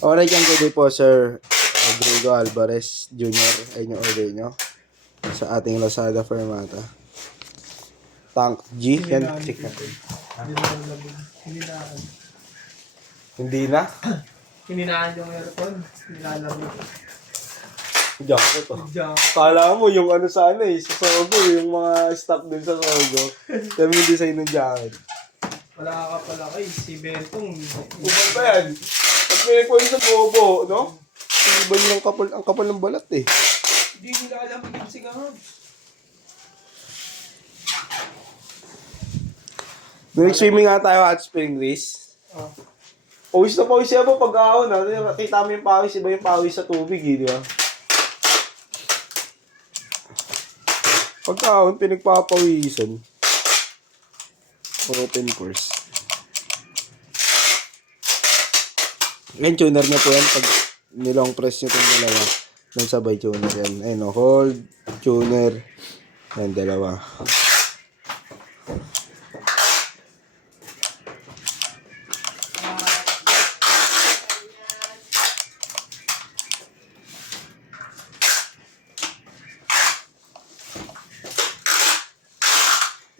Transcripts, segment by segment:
Alright, yan good day po, Sir Rodrigo Alvarez Jr. Ayun yung order nyo sa ating Lazada Fermata. Tank G. Yan, check natin. Hindi na? Hininaan yung aircon. Nilalabog. Diyan ko to. Kala mo yung ano sana sa Sogo, yung mga stock din sa Sogo. Sabi yung design ng jacket. Wala ka pala kay si Bentong. Kupal pa yan. Pag may point sa bobo, no? Iba yung ang kapal ng balat eh. Hindi nila alam yung sigahan. Nag-swimming nga tayo at Spring Race. Oh. Pawis na pawis siya po pag-ahon. Kita mo yung pawis, iba yung pawis sa tubig eh, di ba? Pagka-ahon, pinagpapawisan. Open course. Ngayon, tuner na po yan. Pag nilong press nyo itong dalawa, nang sabay tuner yan. Ayun o, hold, tuner. Ayan, dalawa.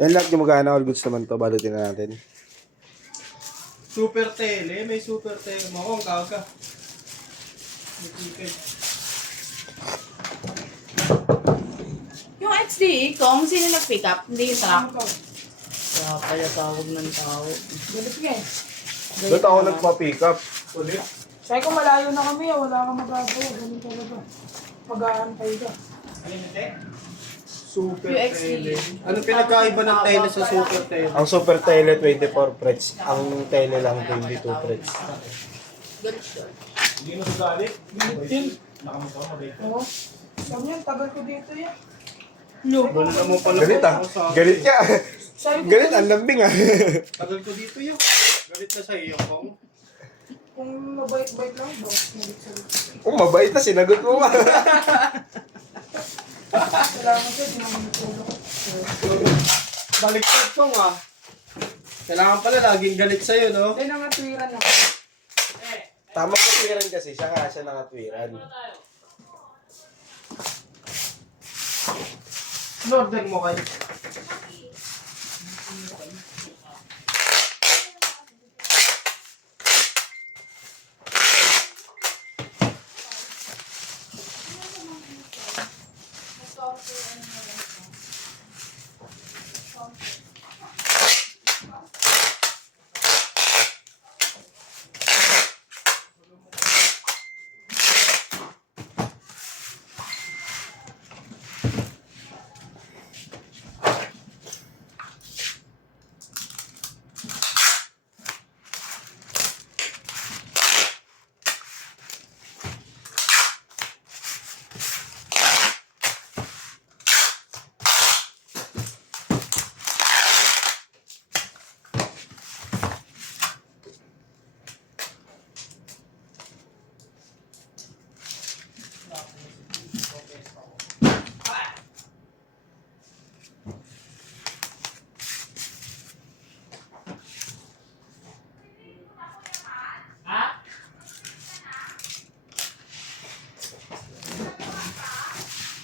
Yan lahat yung magana, all goods naman to. Balutin na natin. Super tele. May super tele mo. Ang kaga. May ticket. Yung XDE kung sino nag-pick up, hindi yung truck. Kaya tawag ng tao. Galit nga eh. Ba't ako nagpa-pick up? Ulit. Sabi ko malayo na kami, wala kang magagawa. Ganun talaga. Mag-aantay ka. Ayun ito. Super UXE. tele. Ano pinagkaiba ng tele sa super tele? Ang Super Tele 24 frets. Ang Tele lang 22 frets. Galit siya. Hindi mo galit. Yun. Nakamukha mo dito. Oo. Sabi niya, tagal ko dito yan. Doon na mo pala. Galit ah. Galit ka. Sabi ko, Galit, ang lambing ah. Tagal ko dito yun. Galit na sa iyo, Kong. kung mabait-bait lang, bro. Kung mabait na, sinagot mo ba? Salamat sir, sinamulog ko. Baliktad Kong ah. Kailangan pala laging galit sa'yo, no? Ay, nangatwiran ako. Tama katwiran kasi, siya nga siya nakatwiran. Northern mo kayo.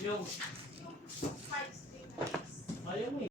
Yung